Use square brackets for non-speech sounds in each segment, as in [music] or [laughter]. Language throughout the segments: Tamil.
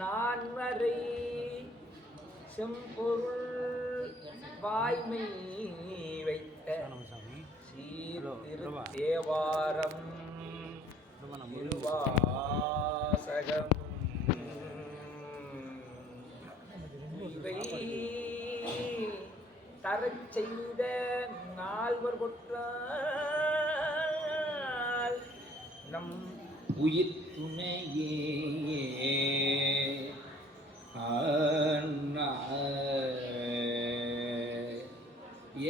நான்மறை செம்பொருள் வாய்மை வைத்த தேவாரம் திருவாசகம். இவை தரச் செய்த நால்வர் கொற்றால் நம் உயிர் துணையே.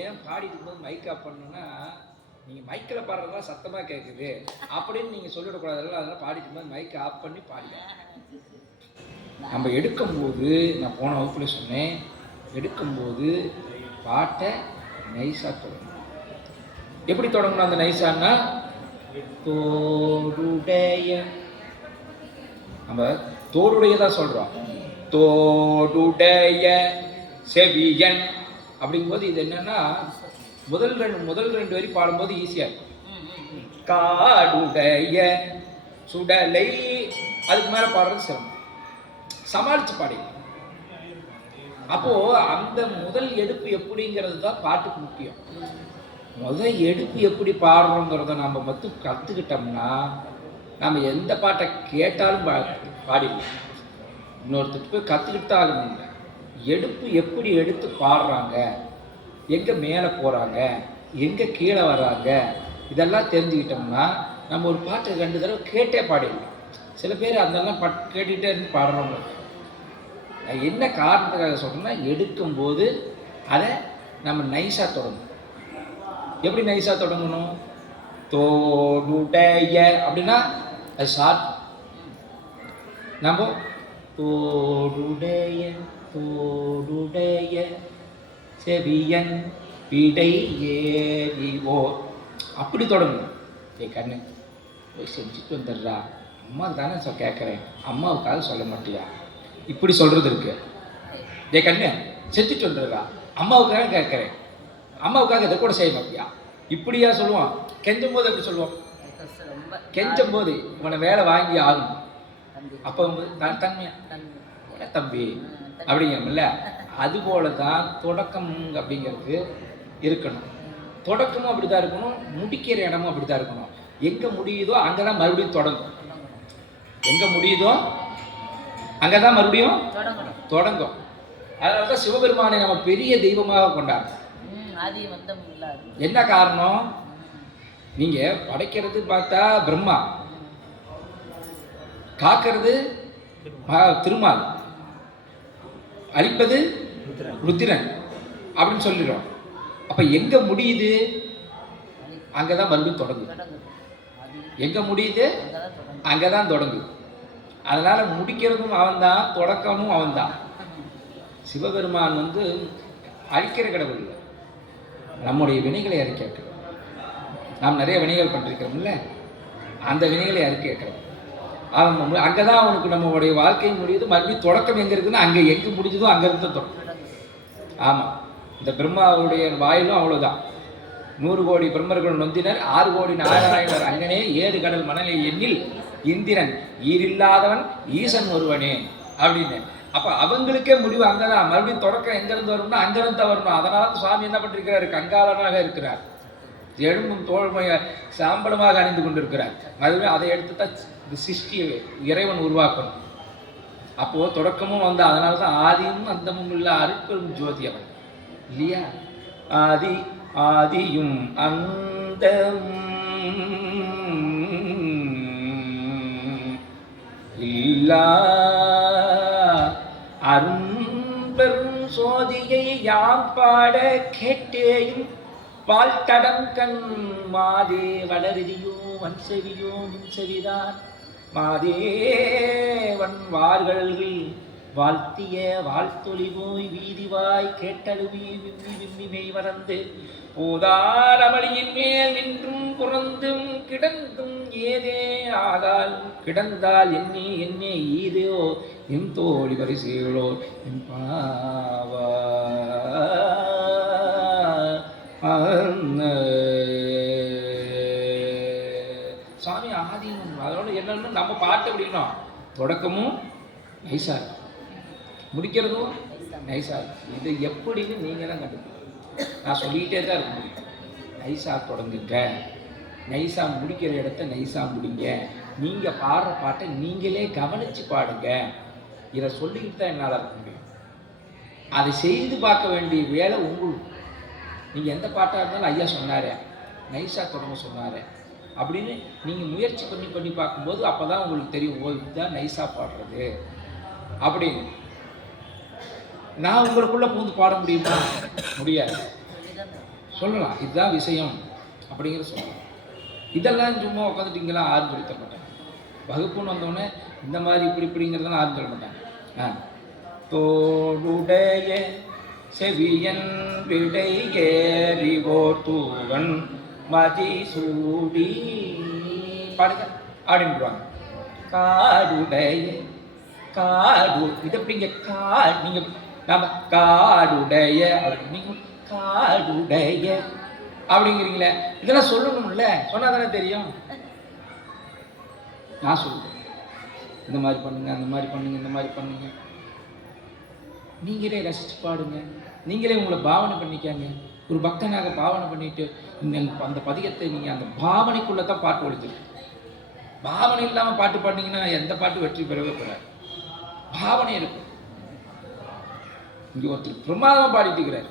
ஏன் பாடிட்டு இருக்கும்போது மைக் ஆஃப் பண்ணுன்னா நீங்கள் மைக்கில் பாடுறதெல்லாம் சத்தமாக கேட்குது அப்படின்னு நீங்கள் சொல்லிடக்கூடாதுல்ல அதெல்லாம் பாடிட்டு இருக்கும்போது மைக் ஆஃப் பண்ணி பாடுங்க. நம்ம எடுக்கும்போது நான் போன வகுப்பில் சொன்னேன் எடுக்கும்போது பாட்டை நைஸாக தொடங்கணும். எப்படி தொடங்கணும் அந்த நைஸான்னா தோடுடைய நம்ம தோருடைய தான் சொல்கிறோம் தோடுடைய செவியன். அப்படிங்கும்போது இது என்னன்னா முதல் ரெண்டு முதல் ரெண்டு வரி பாடும்போது ஈஸியாக இருக்கும். காடுடைய சுடலை அதுக்கு மேலே பாடுறது சிரமம். சமாளித்து பாடி அப்போது அந்த முதல் எடுப்பு எப்படிங்கிறது தான் பாட்டுக்கு முக்கியம். முதல் எடுப்பு எப்படி பாடுறோங்கிறத நம்ம மட்டும் கற்றுக்கிட்டோம்னா நம்ம எந்த பாட்டை கேட்டாலும் பா பாடிடலாம். இன்னொருத்தருக்கு போய் கற்றுக்கிட்டாலும் இல்லை. எடுப்பு எப்படி எடுத்து பாடுறாங்க? எங்கே மேலே போகிறாங்க எங்கே கீழே வர்றாங்க இதெல்லாம் தெரிஞ்சுக்கிட்டோம்னா நம்ம ஒரு பாட்டை ரெண்டு தடவை கேட்டே பாடிடலாம். சில பேர் அதெல்லாம் பட் கேட்டுகிட்டே இருந்து பாடுறவங்க. நான் என்ன காரணத்துக்காக சொல்கிறேன்னா எடுக்கும்போது அதை நம்ம நைஸாக தொடங்கணும். எப்படி நைஸாக தொடங்கணும்? தோடுடைய அப்படின்னா அது ஷார்ட் நம்ம தோடுடைய தோடுடைய செவியன் பிடை ஏறிவோ அப்படி தொடங்கணும் ஏய் கண்ணு போய் செஞ்சுட்டு வந்துடுறா. அம்மாவுக்கு தானே சொ கேட்குறேன். அம்மாவுக்காக சொல்ல மாட்டியா? இப்படி சொல்கிறது இருக்கு. டே கண்ணு செஞ்சுட்டு வந்துடுறா. அம்மாவுக்காக கேட்குறேன். அம்மாவுக்காக இதை கூட செய்ய மாட்டியா? இப்படியா சொல்லுவான். கெஞ்சும் போது எப்படி சொல்லுவான்? கெஞ்சும் போது இவனை வேலை வாங்கி ஆகணும். அப்போ தன்மையா தம்பி அப்படிங்கிறோம்ல. அதுபோல தான் தொடக்கம் அப்படிங்கிறது இருக்கணும். தொடக்கமும் அப்படி தான் இருக்கணும் முடிக்கிற இடமும் அப்படி தான் இருக்கணும். எங்கே முடியுதோ அங்கே தான் மறுபடியும் தொடங்கும். எங்கே முடியுதோ அங்கே தான் மறுபடியும் தொடங்கும். அதனால தான் சிவபெருமானை நம்ம பெரிய தெய்வமாக கொண்டாடுறோம் என்ன காரணம்? நீங்கள் படைக்கிறது பார்த்தா பிரம்மா. காக்கிறது திருமால். அழிப்பது ருத்திரன் அப்படின்னு சொல்லிடுறோம். அப்போ எங்கே முடியுது? அங்கே தான் மறுபடியும் தொடங்குது ஆதி எங்கே முடியுது? தொடங்கும் அங்கே தான் தொடங்குது அதனால் முடிக்கிறதும் அவன்தான் தொடக்கமும் அவன்தான். சிவபெருமான் வந்து அழிக்கிற கடவுள் இல்லை. நம்முடைய வினைகளை அறிக்க நாம் நிறைய வினைகள் பண்ணிருக்கிறோம்ல. அந்த வினைகளை அறிக்க அவன் அங்கே தான் அவனுக்கு நம்மளுடைய வாழ்க்கை முடியுது. மறுபடியும் தொடக்கம் எங்கே இருக்குதுன்னா அங்கே எங்கே முடிஞ்சதோ அங்கேருந்து தொடக்கம் ஆமாம் இந்த பிரம்மாவுடைய வாயிலும் அவ்வளோதான் நூறு கோடி பிரம்மர்கள் நொந்தினர் ஆறு கோடி நாராயணர் அங்கனே ஏழு கடல் மணலை எண்ணில் இந்திரன் ஈரில்லாதவன் ஈசன் ஒருவனே அப்படின்னு. அப்போ அவங்களுக்கே முடிவு அங்கே தான் மறுபடியும் தொடக்கம் எங்கேருந்து வரும்னா அங்கேருந்து தான் வரணும். அதனால தான் சுவாமி என்ன பண்ணிருக்கிறாரு? கங்காளனாக இருக்கிறார். எழும்பும் தோழ்மைய சாம்பலமாக அணிந்து கொண்டிருக்கிறார். அதுவே அதை எடுத்து தான் இது சிருஷ்டியை இறைவன் உருவாக்கணும். அப்போது தொடக்கமும் வந்து அதனால தான் ஆதியும் அந்தமும் உள்ள அருட்பெரும் ஜோதி அவன். இல்லையா? ஆதி ஆதியும் அந்தம் இல்லா அரும்பெரும் சோதியை யாம் பாட கேட்டேயும் பால்தடம் கண் மாதே வளருதியோ வன்செவியோ மின்செவிதான் மாதேவன் வார்கள் வாழ்த்திய வாழ்த்தொளி போய் வீதிவாய் கேட்டழுவி விம்மி விம்மி மெய் மறந்து போதாரமளியின் மேல் நின்றும் புறந்தும் கிடந்தும் ஏதே ஆதால் கிடந்தால் என்னே என்னே ஈதோ என் தோழி பரிசீலோ என் பாவா சாமி நம்ம பாட்டு முடிக்கணும் தொடக்கமும் நைஸாக இருக்கும் முடிக்கிறதும் நைஸாக இருக்கும் இது எப்படின்னு நீங்கள் தான் கண்டுபிடிக்கணும். நான் சொல்லிக்கிட்டே தான் இருக்க முடியும். நைஸாக தொடங்குங்க. நைஸாக முடிக்கிற இடத்த நைஸாக முடிங்க. நீங்கள் பாடுற பாட்டை நீங்களே கவனித்து பாடுங்க. இதை சொல்லிக்கிட்டு தான் என்னால் இருக்க முடியும். அதை செய்து பார்க்க வேண்டிய வேலை உங்களுக்கு நீங்கள் எந்த பாட்டாக இருந்தாலும் ஐயா சொன்னாரே. நைஸாக தொடங்க சொன்னாரே. அப்படின்னு நீங்கள் முயற்சி பண்ணி பண்ணி பார்க்கும்போது அப்போ தான் உங்களுக்கு தெரியும் ஓ இதுதான் நைஸாக பாடுறது. அப்படின்னு. நான் உங்களுக்குள்ளே பூந்து பாட முடியுமா? முடியாது. சொல்லலாம் இதுதான் விஷயம் அப்படிங்கிற சொல்லலாம். இதெல்லாம் சும்மா உட்காந்துட்டீங்களா யாரும் சொல்லி தர மாட்டாங்க வகுப்புன்னு வந்தோடனே இந்த மாதிரி இப்படி இப்படிங்கிறதெல்லாம் யாரும் சொல்ல மாட்டாங்க ஆ. தோடுடைய செவியன் விடை ஏறிவோ தூவன் மதிசூடி பாடுங்க. அப்படின்றாங்க காடுடைய காடு. இது எப்படிங்க கா நீங்க நாம காடுடைய அப்படி நீங்க காடுடைய அப்படிங்கிறீங்களே. இதெல்லாம் சொல்லணும்ல. சொன்னா தானே தெரியும். நான் சொல்லுவேன் இந்த மாதிரி பண்ணுங்க அந்த மாதிரி பண்ணுங்க இந்த மாதிரி பண்ணுங்க. நீங்களே ரசிச்சு பாடுங்க. நீங்களே உங்களை பாவனை பண்ணிக்காங்க. ஒரு பக்தனாக பாவனை பண்ணிட்டு இந்த அந்த பதிகத்தை நீங்கள் அந்த பாவனைக்குள்ளே தான் பாட்டு ஒழிச்சிருக்கு பாவனை இல்லாமல் பாட்டு பாடினீங்கன்னா எந்த பாட்டு வெற்றி பெறவே பெறாது. பாவனை இருக்கும். இங்கே ஒருத்தர் பிரமாதமாக பாடிட்டு இருக்கிறார்.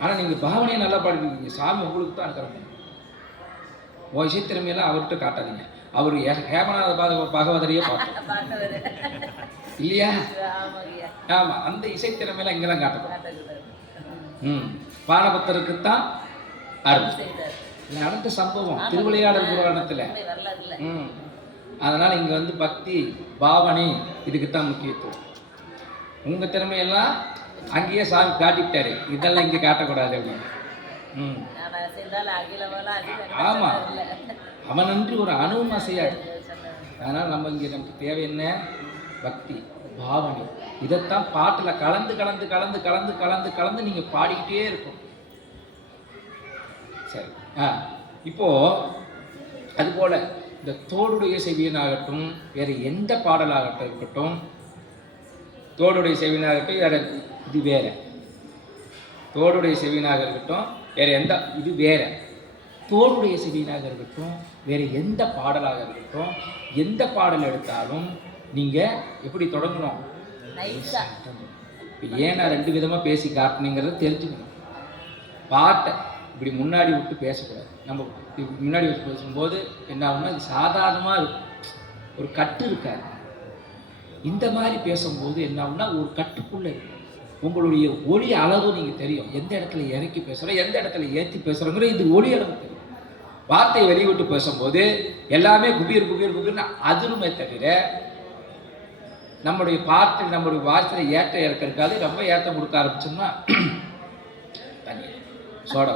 ஆனால் நீங்கள் பாவனையை நல்லா பாடிட்டு இருக்கீங்க சாமி உங்களுக்கு தான் இருக்கிறாங்க உன் இசைத்திறமையெல்லாம் அவர்கிட்ட காட்டாதீங்க. அவர் ஹேமநாத பாத பாகவதரையே பார்த்தோம் [laughs] இல்லையா? ஆமாம் அந்த இசைத்திறமையெல்லாம் இங்கே தான் காட்டப்படும். ம். பானபத்தருக்கு தான் அருள் நடந்த சம்பவம். திருவிளையாடல் புராணத்தில். ம். அதனால் இங்கே வந்து பக்தி பாவனை இதுக்கு தான் முக்கியத்துவம். உங்கள் திறமையெல்லாம் அங்கேயே சாமி காட்டிவிட்டாரு இதெல்லாம் இங்கே காட்டக்கூடாது அப்படின்னு ம். ஆமா. அவன் நன்றி ஒரு அணுவும் அசையாது. அதனால் நம்ம இங்கே நமக்கு தேவை என்ன? பக்தி. பாவனை. இதைத்தான் பாட்டில் கலந்து கலந்து கலந்து கலந்து கலந்து கலந்து நீங்கள் பாடிக்கிட்டே இருக்கும். சரி. ஆ இப்போது அதுபோல் இந்த தோடுடைய செவியனாகட்டும் வேறு எந்த பாடலாகட்டும் இருக்கட்டும் தோடுடைய செவியனாகட்டும் வேறு இது வேற. தோடுடைய செவியனாக இருக்கட்டும் வேறு எந்த இது வேற. தோடுடைய செவியனாக இருக்கட்டும் வேறு எந்த பாடலாக இருக்கட்டும் எந்த பாடல் எடுத்தாலும் நீங்கள் எப்படி தொடங்கணும்? இப்போ ஏன் நான் ரெண்டு விதமாக பேசி காட்டினீங்கிறத தெரிஞ்சுக்கணும். பாட்டை இப்படி முன்னாடி விட்டு பேசக்கூடாது. நம்ம முன்னாடி வச்சு பேசும்போது என்ன ஆகும்னா இது சாதாரணமாக இருக்கும். ஒரு கட்டு இருக்காது. இந்த மாதிரி பேசும்போது என்ன ஆகும்னா ஒரு கட்டுக்குள்ளே இருக்கும் உங்களுடைய ஒளி அளவு நீங்கள் தெரியும். எந்த இடத்துல இறக்கி பேசுகிறோம் எந்த இடத்துல ஏற்றி பேசுகிறோங்கிற இது ஒளி அளவு தெரியும். வார்த்தையை வெளிவிட்டு பேசும்போது எல்லாமே குபீர் குபீர் குபீர்னு அதிருமே தவிர நம்முடைய பாட்டு நம்முடைய வார்த்தையில் ஏற்ற இறக்க இருக்காது ரொம்ப ஏற்றம் கொடுக்க ஆரம்பிச்சோம்னா தண்ணி சோடா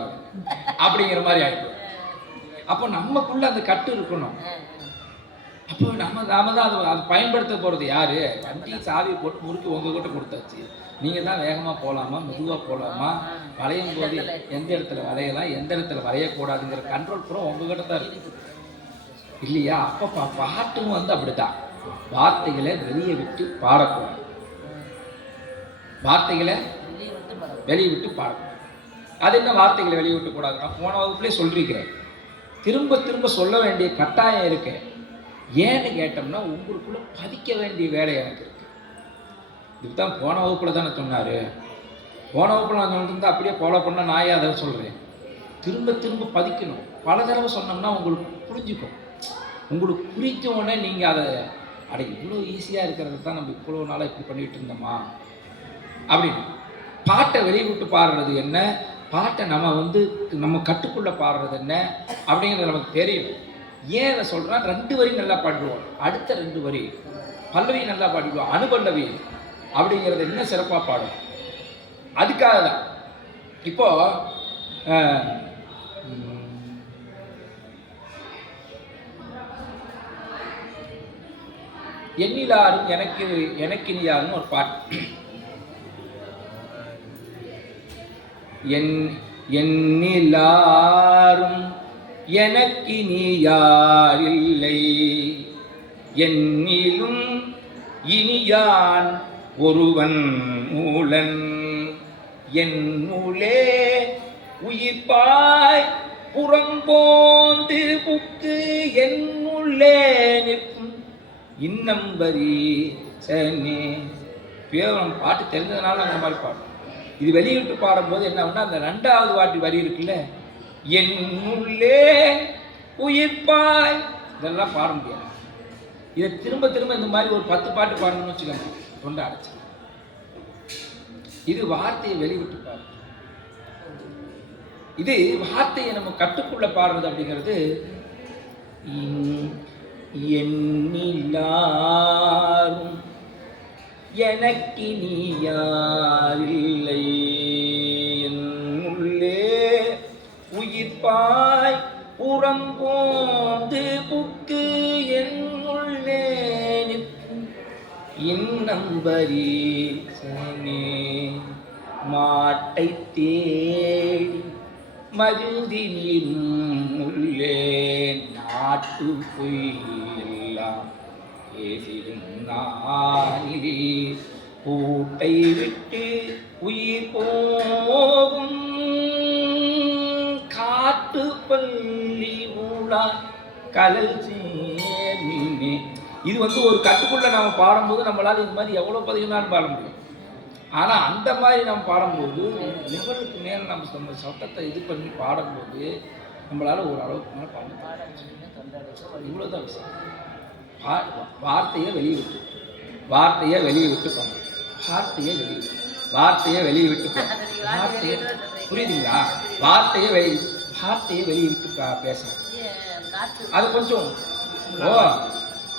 அப்படிங்கிற மாதிரி ஆகிடும் அப்போ நமக்குள்ள அந்த கட்டு இருக்கணும். அப்போ நம்ம நாம தான் அதை அதை பயன்படுத்த போகிறது யாரு? வண்டி சாவி போட்டு முறுக்கி உங்ககிட்ட கொடுத்தாச்சு. நீங்கள் தான் வேகமாக போகலாமா மெதுவாக போகலாமா வளையும் போது எந்த இடத்துல வளையலாம் எந்த இடத்துல வளையக்கூடாதுங்கிற கண்ட்ரோல் பூரா உங்ககிட்ட தான் இருக்கு. இல்லையா? அப்போ பாட்டும் வந்து அப்படித்தான். வார்த்தைகளை வெளியே விட்டு பாடக்கூடாது. வார்த்தைகளை வெளியே விட்டு பாடக்கூடாது. அது என்ன வார்த்தைகளை வெளியே விட்டு கூடாதுன்னா போன வகுப்புலேயே சொல்லியிருக்கிறேன் திரும்ப திரும்ப சொல்ல வேண்டிய கட்டாயம் இருக்கு. ஏன்னு கேட்டோம்னா உங்களுக்குள்ள பதிக்க வேண்டிய வேலை எனக்கு இருக்கு. இதுதான் போன வகுப்பில் தானே சொன்னார். போன வகுப்பில் நான் சொல்லிட்டு அப்படியே ஃபாலோ பண்ணால் நான் ஏன் அதை சொல்கிறேன் திரும்ப திரும்ப பதிக்கணும். பல தடவை சொன்னோம்னா உங்களுக்கு புரிஞ்சுக்கும். உங்களுக்கு புரிஞ்ச உடனே நீங்கள் அதை அட இவ்வளோ ஈஸியாக இருக்கிறது தான் நம்ம இவ்வளோ நாளாக இப்படி பண்ணிகிட்டு இருந்தோமா? அப்படின்னு. பாட்டை வெளியே விட்டு பாடுறது என்ன? பாட்டை நம்ம வந்து நம்ம கட்டுக்குள்ளே பாடுறது என்ன? அப்படிங்கிறது நமக்கு தெரியும். ஏன் அதை சொல்கிறேன் ரெண்டு வரி நல்லா பாடுவோம் அடுத்த ரெண்டு வரி. பல்லவி நல்லா பாடிடுவோம். அனுபல்லவி அப்படிங்கிறது என்ன சிறப்பாக பாடும். அதுக்காக தான். இப்போ எண்ணிலாரும் எனக்கு எனக்கினியாரும் ஒரு பாட்டு. என் எண்ணிலாரும் எனக்கினி யாரில்லை என்னிலும் இனியான் ஒருவன் மூலன். என் உள்ளே உயிர்ப்பாய் புறம்போந்து புக்கு என் உள்ளே நிற்கும் இன்னம்பரி சனே. பேரம் பாட்டு தெரிஞ்சதுனால அந்த மாதிரி பாடும் இது வெளியிட்டு பாடும்போது என்ன ஆகும்னா அந்த ரெண்டாவது வாட்டி வரி இருக்குல்ல என் உயிர்ப்பாய் இதெல்லாம் பாட முடியாது. இதை திரும்ப திரும்ப இந்த மாதிரி ஒரு பத்து பாட்டு பாடணும்னு வச்சுக்கோங்க தொண்டை அடைச்சு. இது வார்த்தையை வெளிவிட்டு பாடு. இது வார்த்தையை நம்ம கட்டுக்குள்ள பாடுறது அப்படிங்கிறது இன்- எனக்கு நீ யாரில்லை உள்ளே உயிர்ப்பாய் புறம்போந்து புக்கு என் உள்ளே நிற்கும். இன்னம்பரி சனே மாட்டை தேடி மகிழ்ந்தினும் உள்ளே நாட்டு பொய்யெல்லாம் பேசிடும் கூட்டை விட்டு உயிர் போகும் காட்டு பள்ளி ஊடா கலல் சேர்மினே இது வந்து ஒரு கட்டுக்குள்ள நாம் பாடும்போது நம்மளால் இது மாதிரி எவ்வளோ பதிவுனாலும் பாட முடியும். ஆனால் அந்த மாதிரி நம்ம பாடும்போது நிகழ்வுக்கு மேலே நம்ம நம்ம சத்தத்தை இது பண்ணி பாடும்போது நம்மளால் ஒரு அளவுக்கு மேலே பாட இவ்வளோ தான் விஷயம். வார்த்தையை வெளியே விட்டு. வார்த்தையை வெளியே விட்டு போங்க வார்த்தையை வெளியே வார்த்தையை வெளியே விட்டு வார்த்தையை புரியுதுங்களா? வார்த்தையை வெளி வார்த்தையை வெளியே விட்டு பேசணும் அது கொஞ்சம் ஓ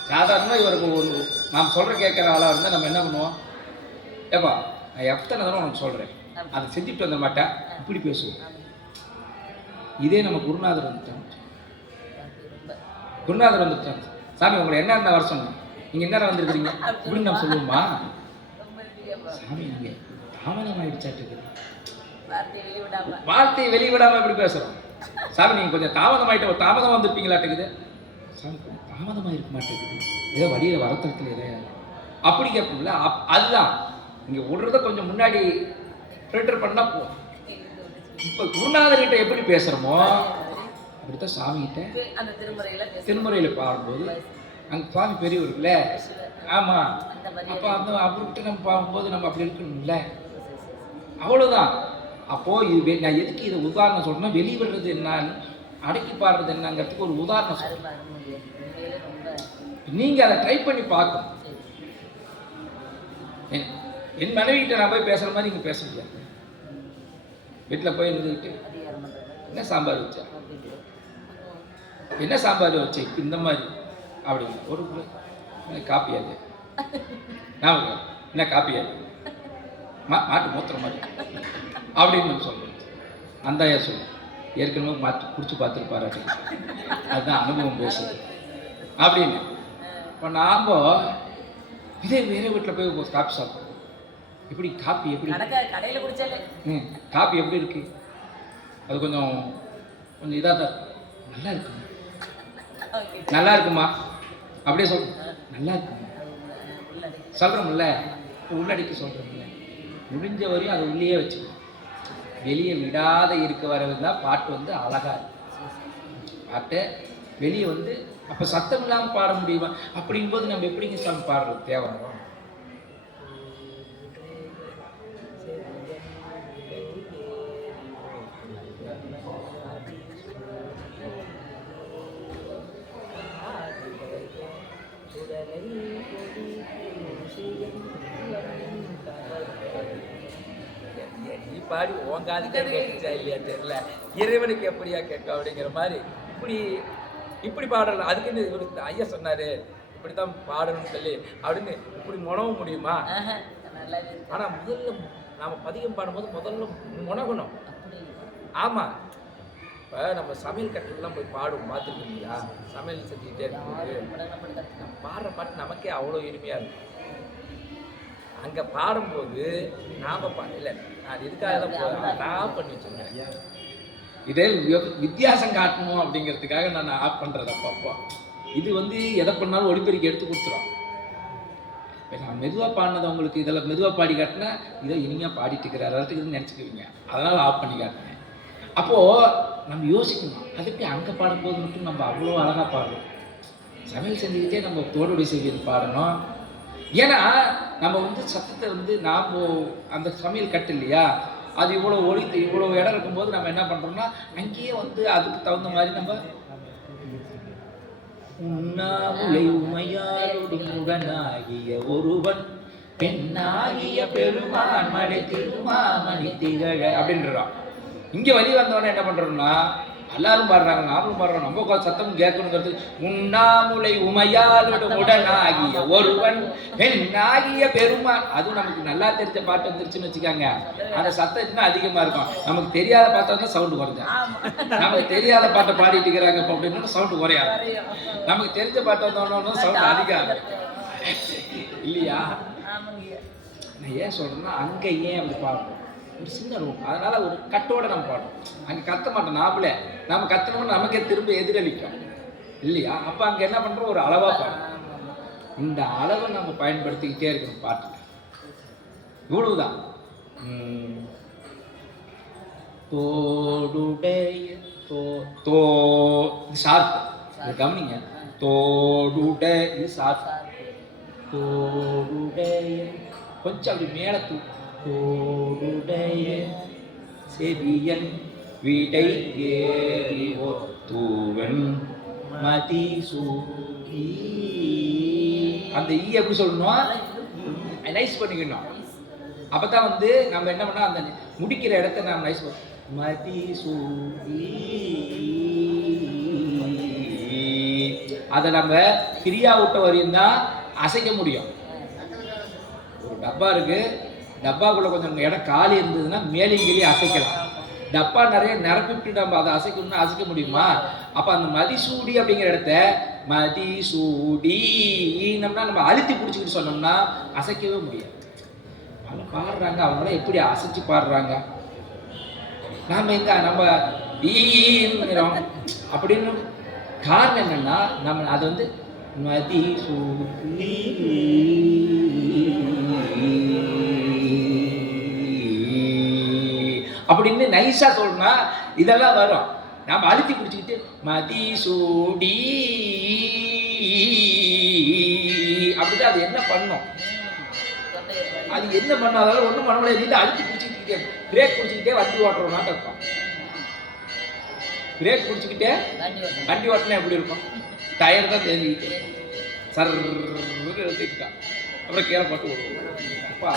சாதாரணமாக இவருக்கு ஒரு நாம் சொல்கிற கேட்குற ஆளாக இருந்தால் நம்ம என்ன பண்ணுவோம்? ஏப்பா நான் எத்தனை தடவை உனக்கு சொல்கிறேன் அதை செஞ்சுட்டு வந்த மாட்டேன். இப்படி பேசுவோம். இதே நம்ம குருநாதர் வந்துட்டாங்க. குருநாதர் வந்துட்டாங்க. சாமி உங்களை என்ன இருந்தால் வர சொன்னேன். நீங்கள் என்ன வந்திருக்கிறீங்க? இப்படின்னு நம்ம சொல்லுவோமா? சாமி நீங்கள் தாமதம் ஆயிடுச்சாட்டு வார்த்தையை வெளிவிடாமல் எப்படி பேசுகிறோம் சாமி நீங்கள் கொஞ்சம் தாமதமாயிட்ட தாமதம் வந்துருப்பீங்களாட்டுக்குது. சாமி தாமதமாக இருக்க மாட்டேங்குது ஏதோ வழியில் வரத்தரத்தில் ஏதோ அப்படி கேட்போம்ல. அப் அதுதான். நீங்கள் விடுறத கொஞ்சம் முன்னாடி ஃபில்டர் பண்ணால் போதும். இப்போ குருநாதர்கிட்ட எப்படி பேசுகிறோமோ அப்படித்தான் சாமிகிட்ட அந்த திருமுறையில பாடும்போது அங்கே சுவாமி பெரியவருக்குல்ல? ஆமாம் அப்போ அந்த அவர்கிட்ட நம்ம பார்க்கும்போது நம்ம அப்படி இருக்கணும்ல? அவ்வளோதான் அப்போது இது நான் எதுக்கு இதை உதாரணம் சொல்றேன்னா வெளிவிடுறது என்னன்னு அடக்கி பாடுறது என்னங்கிறதுக்கு ஒரு உதாரணம் ரொம்ப நீங்கள் அதை ட்ரை பண்ணி பார்க்கணும். என் மனைவிகிட்ட நான் போய் பேசுகிற மாதிரி நீங்கள் பேச முடியாது வீட்டில் போய் இருந்துக்கிட்டு என்ன சாம்பார் வச்சா? என்ன சாம்பார் வச்சு? இந்த மாதிரி. அப்படிங்க ஒரு காப்பி அது? நான் என்ன என்ன அது? மா மாட்டு மூத்திர மாதிரி. அப்படின்னு நம்ம சொல்கிறோம் அந்த ஐயா சொல்லும் ஏற்கனவே மாற்றி குடிச்சு பார்த்துருப்பாரு அதுதான் அனுபவம் பேசுது அப்படின்னு. இப்போ நாம் இதே வேறு வீட்டில் போய் காப்பி சாப்பிட்றோம். எப்படி காப்பி எப்படி கடையில குடிச்சாலே. ம் காப்பி எப்படி இருக்கு? அது கொஞ்சம் கொஞ்சம் இதாக தான் இருக்கு. நல்லா இருக்குமா? ஓகே. நல்லா இருக்குமா? அப்படியே சொல். நல்லா இருக்குமா. சொல்கிறோம்ல இப்போ உள்ளடக்கி சொல்கிறோம்ல முடிஞ்ச வரையும் அதை உள்ளேயே வச்சுக்கணும். வெளியே விடாத இருக்க வரது தான் பாட்டு வந்து அழகா இருக்கும் பாட்டை வெளியே வந்து அப்போ சத்தம் இல்லாமல் பாட முடியுமா? அப்படிங்கும்போது நம்ம எப்படிங்க சாமி பாடுறது? தேவை பாடி உன் காதுக்கே கேட்டுச்சா இல்லையா தெரியல. இறைவனுக்கு எப்படியா கேட்கும் அப்படிங்கிற மாதிரி இப்படி இப்படி பாடலாம் அதுக்குன்னு இவரு ஐயா சொன்னாரு இப்படித்தான் பாடணும்னு சொல்லி அப்படின்னு இப்படி முனவ முடியுமா. ஆனா முதல்ல நாம பதிகம் பாடும்போது முதல்ல அப்படி ஆமா. இப்போ நம்ம சமையல் கட்டுலாம் போய் பாடுவோம் பார்த்துருக்கீங்களா? சமையல் செஞ்சுக்கிட்டே கத்துக்கணும். பாடுற பாட்டு நமக்கே அவ்வளோ இனிமையாக இருக்கும். அங்கே பாடும்போது நாம பா அது இதுக்காக தான் நான் பண்ணி வச்சுருக்கேன். இதே வித்தியாசம் காட்டணும் அப்படிங்கிறதுக்காக நான் ஆஃப் பண்ணுறது அப்பப்போ இது வந்து எதை பண்ணாலும் ஒளிபெருக்கி எடுத்து கொடுத்துரும். இப்போ நான் மெதுவாக பாடினது உங்களுக்கு இதில் மெதுவாக பாடி காட்டினா இதை இனிமையாக பாடிட்டு இருக்கிற அதுக்கு நினச்சிக்குவீங்க. அதனால் ஆஃப் பண்ணி காட்டினேன் அப்போது நம்ம யோசிக்கணும் அதுக்கு அங்கே பாடும்போது மட்டும் நம்ம அவ்வளோ அழகாக பாடுறோம்? சமையல் செஞ்சுக்கிட்டே நம்ம தோடுடைய செய்தியில் பாடணும். ஏன்னா நம்ம வந்து சத்தத்தை வந்து நாம் அந்த சமையல் கட்டு இல்லையா? அது இவ்வளோ ஒளி இவ்வளோ இடம் இருக்கும்போது நம்ம என்ன பண்ணுறோம்னா அங்கேயே வந்து அதுக்கு தகுந்த மாதிரி நம்ம உண்ணாமுலை உமையாரோடு உடனாகிய ஒருவன் பெண்ணாகிய பெருமான் மடை திருமாமணி திகழ அப்படின்றான் இங்கே வழி வந்தவொடனே என்ன பண்ணுறோம்னா எல்லாரும் பாடுறாங்க நாமளும் பாடுறோம் நம்ம சத்தம் கேட்கணுங்கிறது உண்ணாமுலை உமையாலோட உடனாகிய ஒருவன் பெண்ணாகிய பெருமான். அதுவும் நமக்கு நல்லா தெரிஞ்ச பாட்டு வந்துருச்சுன்னு வச்சுக்காங்க. அந்த சத்தம் இன்னும் அதிகமா இருக்கும். நமக்கு தெரியாத பாட்டா தான் சவுண்டு குறைஞ்சா நமக்கு தெரியாத பாட்டை பாடிட்டு இருக்கிறாங்க அப்படின்னு சவுண்டு குறையாது. நமக்கு தெரிஞ்ச பாட்டு வந்தோன்னு சவுண்ட் அதிகம் இல்லையா? நான் ஏன் சொல்றேன்னா அங்கே ஏன் அப்படி பாடுறோம்? ஒரு சின்ன ரூம். அதனால ஒரு கட்டோட நம்ம பாடுறோம் அங்கே கத்த மாட்டோம் நாமளே. நம்ம கத்தணும்னு நமக்கே திரும்ப எதிரளிக்கும் இல்லையா? அப்போ அங்கே என்ன பண்ணுறோம் ஒரு அளவா பாடுறோம் இந்த அளவை நம்ம பயன்படுத்திக்கிட்டே இருக்கணும் பாட்டில் இவ்வளவுதான். உம். தோடுடைய தோ தோ ஷார்ப் கவனிங்க. தோடுடைய இது ஷார்ப் தோடுடைய. கொஞ்சம் அப்படி மேலே தூ தோடுடைய செவியன் வீட்டை ஏறி தூவன் மதி சூடி அந்த ஈ எப்படி சொல்லணும் நைஸ் பண்ணிக்கணும். அப்போ தான் வந்து நம்ம என்ன பண்ணோம் அந்த முடிக்கிற இடத்த நம்ம நைஸ் மதி சூடி அதை நம்ம ஃப்ரீயா விட்ட வரையும் தான் அசைக்க முடியும். ஒரு டப்பா இருக்கு. டப்பாக்குள்ளே கொஞ்சம் இடம் காலி இருந்ததுன்னா மேலேயும் கீழே அசைக்கலாம். டப்பா நிறைய நிரப்பிட்டு நம்ம அதை அசைக்கணும்னா அசைக்க முடியுமா? அப்போ அந்த மதிசூடி அப்படிங்கிற இடத்த மதிசூடி ஈனம்னா நம்ம அழுத்தி பிடிச்சிக்கிட்டு சொன்னோம்னா அசைக்கவே முடியாது. அவங்க பாடுறாங்க அவங்களாம் எப்படி அசைச்சு பாடுறாங்க? நாம் எங்க நம்ம ஈங்கிறோம் அப்படின்னு காரணம் என்னன்னா நம்ம அது வந்து மதி சூடி அப்படின்னு நைஸா சொல்லணும்னா இதெல்லாம் வரும். நாம் அழுத்தி பிடிச்சிக்கிட்டு மதி சூடி அப்படிதான் அது என்ன பண்ணும். அது என்ன பண்ணாதாலும் ஒன்றும் பண்ண முடியாது. இல்லை அழுத்தி பிடிச்சிக்கிட்டே பிரேக் பிடிச்சிக்கிட்டே வண்டி ஓட்டுறோம்னா இருக்கும் பிரேக் பிடிச்சிக்கிட்டே வண்டி ஓட்டினா எப்படி இருக்கும்? டயர் தான் தெரிஞ்சுக்கிட்டு சர் எடுத்துக்கிட்டான் அப்புறம் கீழே போட்டு விடுவோம். அப்போ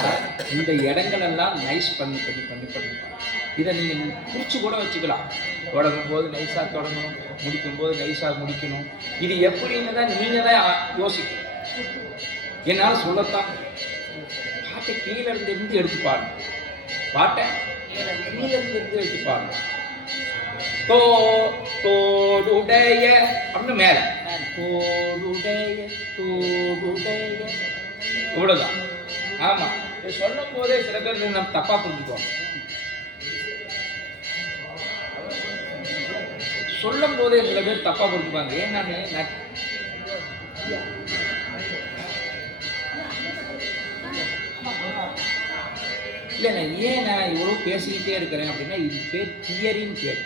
இந்த இடங்களெல்லாம் நைஸ் பண்ணி பண்ணி பண்ணி பண்ணி. இதை நீங்கள் குறித்து கூட வச்சுக்கலாம். தொடங்கும் போது நைஸாக தொடங்கணும் முடிக்கும் போது நைஸாக முடிக்கணும். இது எப்படின்னு தான் நீங்கள் தான் யோசிக்கணும். என்னால் சொல்லத்தான் பாட்டை கீழே இருந்து இருந்து எடுத்து பாருங்க. பாட்டை கீழே இருந்து கீழே இருந்து எடுத்து பாருங்க. தோ தோடுடைய அப்படின்னு மேலே. மேல. தோடுடைய தோடுடைய இவ்வளோதான் ஆமாம் இது சொல்லும் போதே சில பேர் நம்ம தப்பாக புரிஞ்சுக்குவாங்க. சொல்லும் போதே சில பேர் தப்பா புரிஞ்சுப்பாங்க. ஏன் நான்? நான் இல்லை நான் ஏன் நான் இவ்வளோ பேசிக்கிட்டே இருக்கிறேன் அப்படின்னா இது பேர் தியரின்னு பேர்.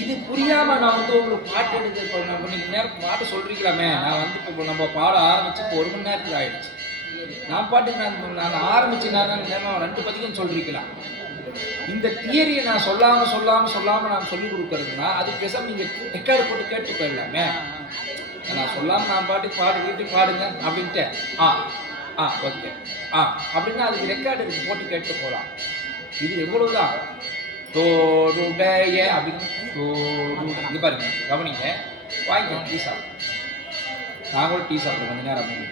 இது புரியாம நான் வந்து உங்களுக்கு பாட்டு எடுத்து இப்போ நம்ம இன்னைக்கு நேரம் பாட்டு சொல்றீங்களாமே. நான் வந்து இப்போ நம்ம பாட ஆரம்பிச்சு இப்போ ஒரு மணி நேரத்தில் ஆயிடுச்சு. நான் பாட்டுக்கு நான் நான் ஆரம்பிச்சு நான் நேரம் ரெண்டு பதிகம் சொல்றீங்களா? இந்த தியரியை நான் சொல்லாம சொல்லாம சொல்லாம நான் சொல்லி கொடுக்கறதுனா அது பேசாம நீங்க ரெக்கார்டு போட்டு கேட்டு போயிடலாமே. நான் சொல்லாம நான் பாட்டுக்கு பாடு வீட்டு பாடுங்க அப்படின்ட்டு ஆ ஆ ஓகே. ஆ அப்படின்னா அதுக்கு ரெக்கார்டு இருக்கு போட்டு கேட்டு போகலாம். இது எவ்வளவுதான்? தோடுடைய அப்படின்னு தோடு பாருங்க கவனிங்க. வாங்கிக்கோங்க டீ சாப்பிடும் நாங்களும் டீ சாப்பிடுவேன் கொஞ்ச நேரம் அப்படின்னு